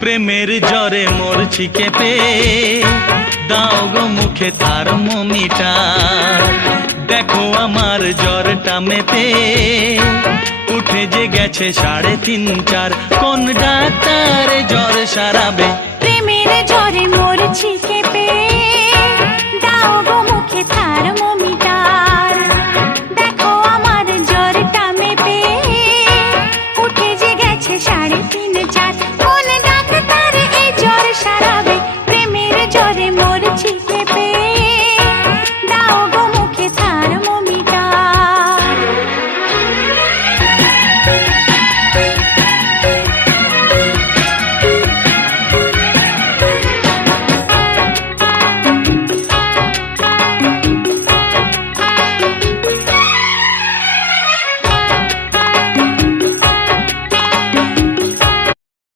প্রেমের জ্বরে মরছি কেঁপে, দাও গো মুখে থার্মোমিটার। দেখো আমার জ্বরটা মেপে উঠে যে গেছে 3.5-4। কোন ডাক্তার জ্বর সারাবে? প্রেমের জ্বরে মরছি কেঁপে, দাও গো মুখে থার্মোমিটার। দেখো আমার জ্বরটা মেপে উঠে যে গেছে 3.5-4।